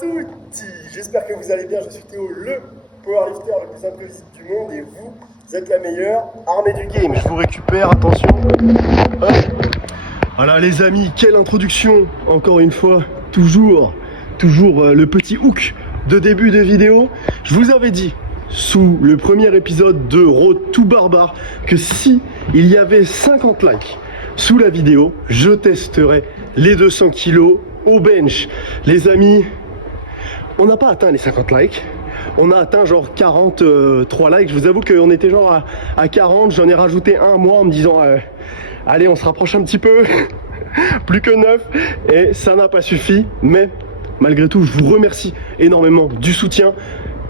tutti, j'espère que vous allez bien, je suis Théo, le powerlifter le plus imprévisible du monde et vous êtes la meilleure armée du game. Je vous récupère, attention. Hop. Voilà les amis, quelle introduction, encore une fois, toujours le petit hook de début de vidéo. Je vous avais dit sous le premier épisode de Road to Barbare que si il y avait 50 likes sous la vidéo, je testerai les 200 kilos au bench. Les amis, on n'a pas atteint les 50 likes. On a atteint genre 43 likes. Je vous avoue qu'on était genre à 40. J'en ai rajouté un moi en me disant allez, on se rapproche un petit peu. Plus que 9. Et ça n'a pas suffi. Mais malgré tout, je vous remercie énormément du soutien.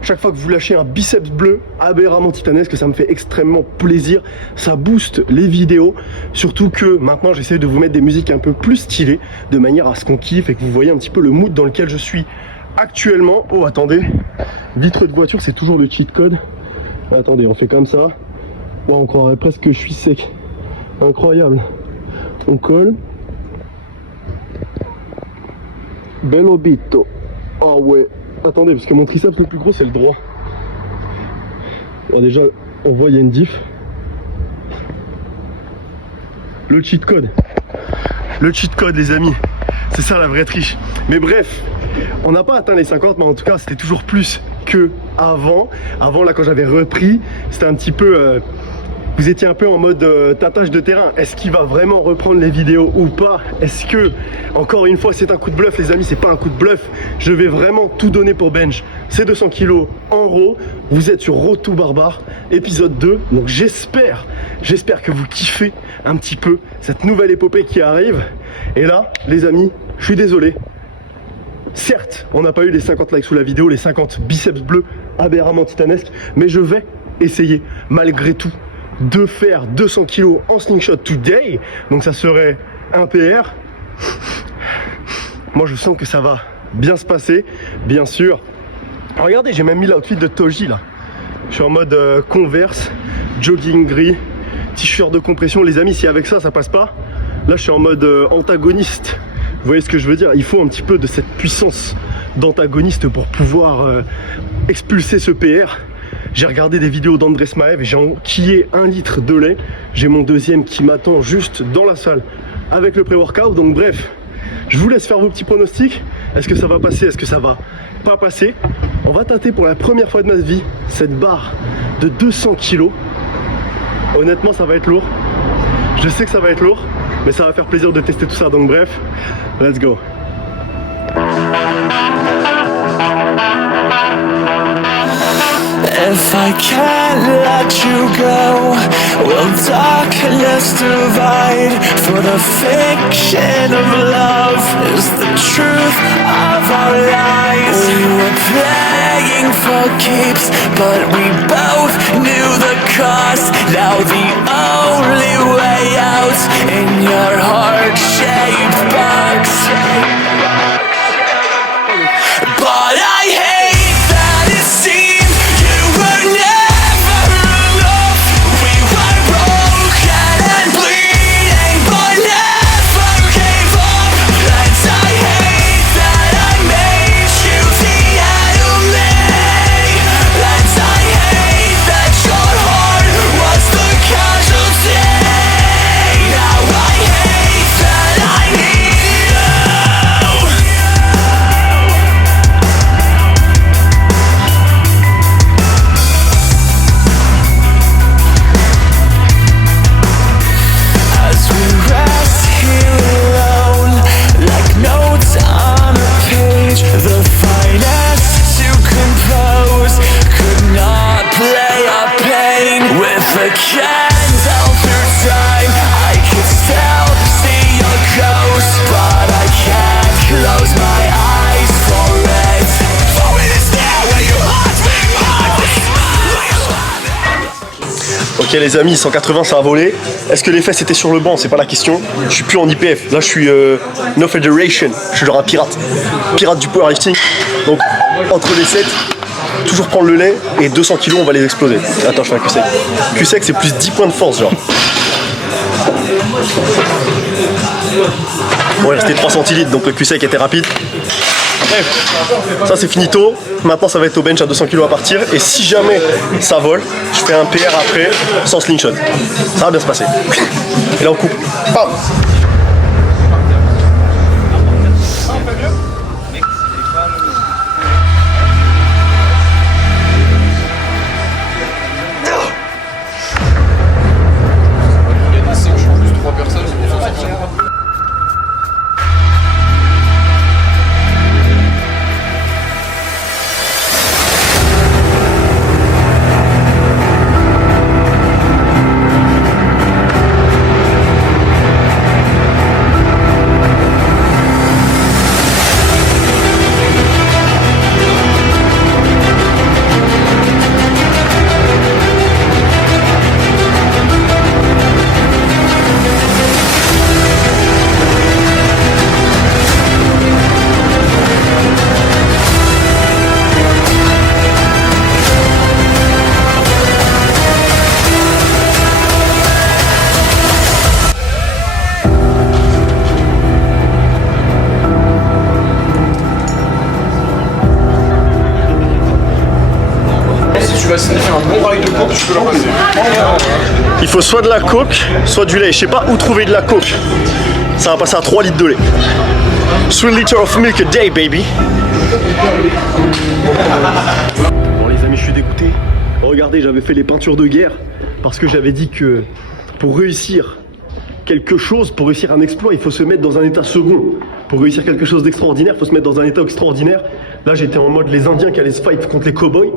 Chaque fois que vous lâchez un biceps bleu aberramment titanesque, ça me fait extrêmement plaisir. Ça booste les vidéos. Surtout que maintenant, j'essaie de vous mettre des musiques un peu plus stylées, de manière à ce qu'on kiffe et que vous voyez un petit peu le mood dans lequel je suis actuellement. Oh, attendez. Vitre de voiture, c'est toujours le cheat code. Attendez, on fait comme ça. Ouais, on croirait presque que je suis sec. Incroyable. On colle. Bello bitto. Ah ouais. Attendez, parce que mon triceps le plus gros c'est le droit. Alors déjà, on voit il y a une diff. Le cheat code. Le cheat code les amis. C'est ça la vraie triche. Mais bref, on n'a pas atteint les 50, mais en tout cas c'était toujours plus que avant. Avant là quand j'avais repris, c'était un petit peu... vous étiez un peu en mode tâtage de terrain. Est-ce qu'il va vraiment reprendre les vidéos ou pas? Est-ce que, encore une fois, c'est un coup de bluff les amis? C'est pas un coup de bluff. Je vais vraiment tout donner pour bench. C'est 200 kilos en raw. Vous êtes sur Road to Barbare, épisode 2. Donc j'espère que vous kiffez un petit peu cette nouvelle épopée qui arrive. Et là, les amis, je suis désolé. Certes, on n'a pas eu les 50 likes sous la vidéo, les 50 biceps bleus aberramment titanesques. Mais je vais essayer, malgré tout, de faire 200 kilos en slingshot today. Donc ça serait un PR. Moi je sens que ça va bien se passer, bien sûr. Regardez, j'ai même mis l'outfit de Toji là. Je suis en mode Converse, jogging gris, t-shirt de compression. Les amis, si avec ça passe pas, là je suis en mode antagoniste. Vous voyez ce que je veux dire? Il faut un petit peu de cette puissance d'antagoniste pour pouvoir expulser ce PR. J'ai regardé des vidéos d'Andrés Maev et j'ai enquillé 1 litre de lait. J'ai mon deuxième qui m'attend juste dans la salle avec le pré-workout. Donc bref, je vous laisse faire vos petits pronostics. Est-ce que ça va passer? Est-ce que ça va pas passer? On va tâter pour la première fois de ma vie cette barre de 200 kilos. Honnêtement, ça va être lourd. Je sais que ça va être lourd, mais ça va faire plaisir de tester tout ça. Donc bref, let's go. If I can't let you go, will darkness divide? For the fiction of love is the truth of our lives. We were playing for keeps, but we both knew the cost. Now the only way out in your heart-shaped box. But I hate that it seems you were never enough. We were broken and bleeding, but never gave up. And I hate that I made you the enemy. And I hate that your heart was the casualty. Now I hate that I need you. As we rest here alone, like notes on a page, the finest to compose could not play our pain with a candle through time. I could still see your ghost, but I can't close my eyes for it. For it is there where your heart Ok les amis, 180 ça a volé. Est-ce que les fesses étaient sur le banc? C'est pas la question. Je suis plus en IPF. Là je suis No Federation. Je suis genre un pirate. Pirate du powerlifting. Donc entre les 7, toujours prendre le lait et 200 kilos on va les exploser. Attends, je fais un Q-sec. Q-sec c'est plus 10 points de force genre. Bon il restait 3 centilitres donc le Q-sec était rapide. Ça c'est finito. Maintenant ça va être au bench à 200 kg à partir. Et si jamais ça vole, je fais un PR après sans slingshot. Ça va bien se passer. Et là on coupe. Bam. Il faut soit de la coke, soit du lait. Je sais pas où trouver de la coke. Ça va passer à 3 litres de lait. 3 litres of milk a day, baby. Bon les amis, je suis dégoûté. Regardez, j'avais fait les peintures de guerre parce que j'avais dit que pour réussir quelque chose, pour réussir un exploit, il faut se mettre dans un état second. Pour réussir quelque chose d'extraordinaire, il faut se mettre dans un état extraordinaire. Là, j'étais en mode les Indiens qui allaient se fight contre les cowboys.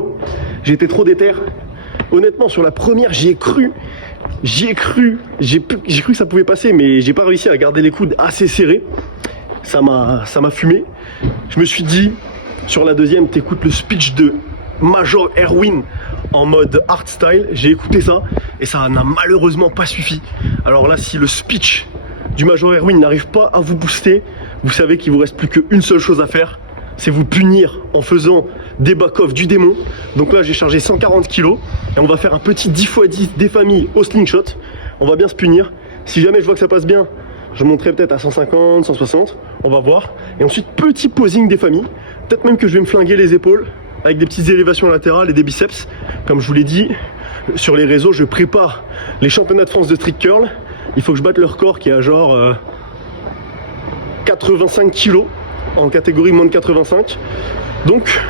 J'étais trop déter. Honnêtement, sur la première, j'y ai cru. J'ai cru que ça pouvait passer, mais j'ai pas réussi à garder les coudes assez serrés. Ça m'a fumé. Je me suis dit, sur la deuxième, t'écoutes le speech de Major Erwin en mode art style. J'ai écouté ça et ça n'a malheureusement pas suffi. Alors là, si le speech du Major Erwin n'arrive pas à vous booster, vous savez qu'il vous reste plus qu'une seule chose à faire, c'est vous punir en faisant des back-off du démon. Donc là j'ai chargé 140 kg et on va faire un petit 10x10 des familles au slingshot. On va bien se punir. Si jamais je vois que ça passe bien, je monterai peut-être à 150, 160, on va voir. Et ensuite petit posing des familles. Peut-être même que je vais me flinguer les épaules avec des petites élévations latérales et des biceps. Comme je vous l'ai dit, sur les réseaux je prépare les championnats de France de street curl. Il faut que je batte le record qui est à genre 85 kg en catégorie moins de 85. Donc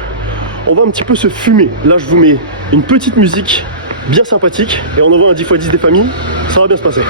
on va un petit peu se fumer. Là je vous mets une petite musique bien sympathique et on envoie un 10x10 des familles. Ça va bien se passer.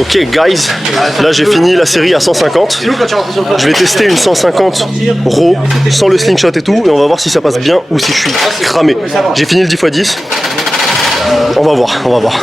Ok guys, là j'ai fini la série à 150. Je vais tester une 150 raw sans le slingshot et tout et on va voir si ça passe bien ou si je suis cramé. J'ai fini le 10x10. On va voir, on va voir.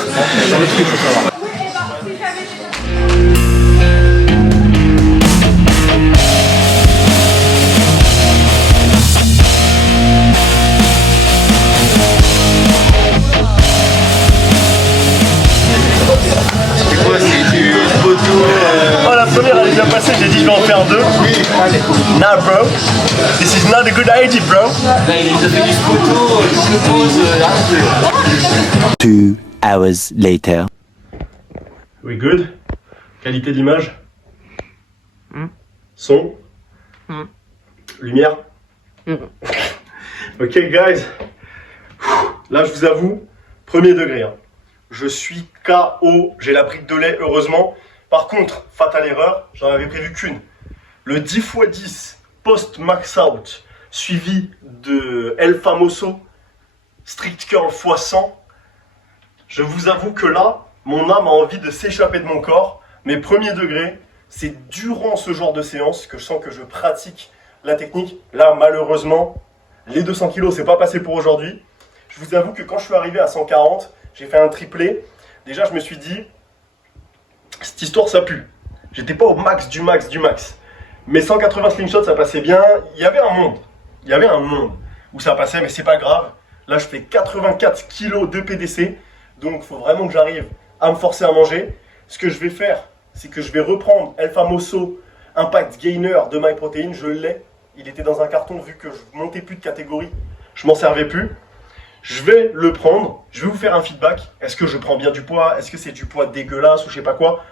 Oh la première elle est bien passée, j'ai dit je vais en faire deux. Nah bro, this is not a good idea bro. 2 hours later. We good? Qualité d'image? Son? Lumière? Ok guys, là je vous avoue, premier degré, hein. Je suis KO, j'ai la brique de lait heureusement. Par contre, fatale erreur, j'en avais prévu qu'une. Le 10x10 post-max out suivi de El Famoso Street Curl x100. Je vous avoue que là, mon âme a envie de s'échapper de mon corps. Mais premier degré, c'est durant ce genre de séance que je sens que je pratique la technique. Là, malheureusement, les 200 kg, c'est pas passé pour aujourd'hui. Je vous avoue que quand je suis arrivé à 140, j'ai fait un triplé. Déjà, je me suis dit, cette histoire, ça pue. J'étais pas au max du max du max. Mais 180 slingshots, ça passait bien. Il y avait un monde où ça passait, mais c'est pas grave. Là, je fais 84 kg de PDC. Donc, il faut vraiment que j'arrive à me forcer à manger. Ce que je vais faire, c'est que je vais reprendre El Famoso Impact Gainer de MyProtein. Je l'ai. Il était dans un carton vu que je montais plus de catégorie. Je m'en servais plus. Je vais le prendre. Je vais vous faire un feedback. Est-ce que je prends bien du poids? Est-ce que c'est du poids dégueulasse ou je sais pas quoi?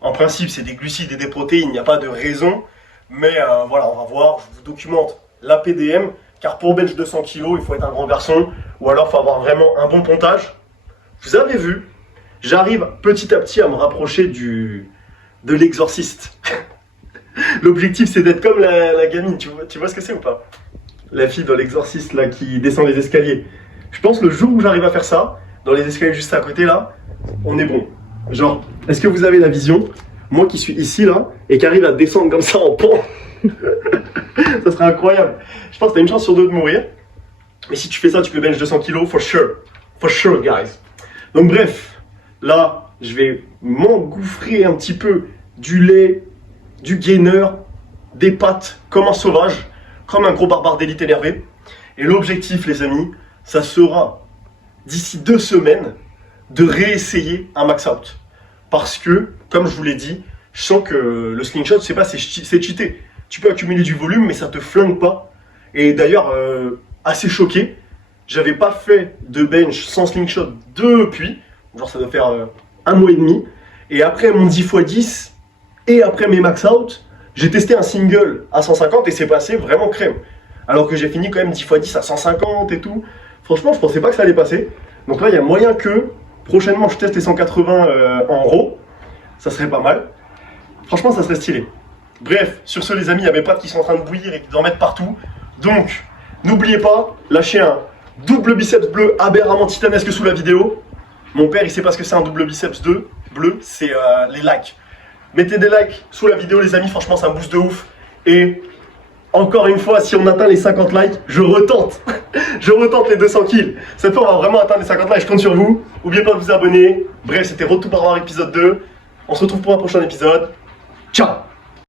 En principe, c'est des glucides et des protéines. Il n'y a pas de raison. Mais voilà, on va voir. Je vous documente la PDM. Car pour bench 200 kg, il faut être un grand garçon. Ou alors, il faut avoir vraiment un bon pontage. Vous avez vu, j'arrive petit à petit à me rapprocher de l'exorciste. L'objectif, c'est d'être comme la gamine. Tu vois ce que c'est ou pas? La fille dans l'exorciste là qui descend les escaliers. Je pense le jour où j'arrive à faire ça, dans les escaliers juste à côté là, on est bon. Genre, est-ce que vous avez la vision? Moi qui suis ici là et qui arrive à descendre comme ça en pont. Ça serait incroyable. Je pense que t'as une chance sur deux de mourir. Mais si tu fais ça, tu peux bench 200 kg, for sure. For sure, guys. Donc bref, là, je vais m'engouffrer un petit peu du lait, du gainer, des pâtes, comme un sauvage, comme un gros barbare d'élite énervé. Et l'objectif, les amis, ça sera, d'ici 2 semaines, de réessayer un max out. Parce que, comme je vous l'ai dit, je sens que le slingshot, c'est pas, c'est cheaté. Tu peux accumuler du volume, mais ça te flingue pas. Et d'ailleurs, assez choqué, j'avais pas fait de bench sans slingshot depuis, genre ça doit faire 1 mois et demi. Et après mon 10x10 et après mes max out, j'ai testé un single à 150 et c'est passé vraiment crème. Alors que j'ai fini quand même 10x10 à 150 et tout. Franchement, je pensais pas que ça allait passer. Donc là, il y a moyen que prochainement je teste les 180 en raw. Ça serait pas mal. Franchement, ça serait stylé. Bref, sur ce les amis, il y a mes pattes qui sont en train de bouillir et d'en mettre partout. Donc, n'oubliez pas, lâchez un double biceps bleu aberramment titanesque sous la vidéo. Mon père, il sait pas ce que c'est un double biceps bleu, c'est les likes. Mettez des likes sous la vidéo les amis, franchement ça me booste de ouf. Et encore une fois, si on atteint les 50 likes, je retente. Je retente les 200 kills. Cette fois, on va vraiment atteindre les 50 likes, je compte sur vous. N'oubliez pas de vous abonner. Bref, c'était Road to Barbare épisode 2. On se retrouve pour un prochain épisode. Ciao!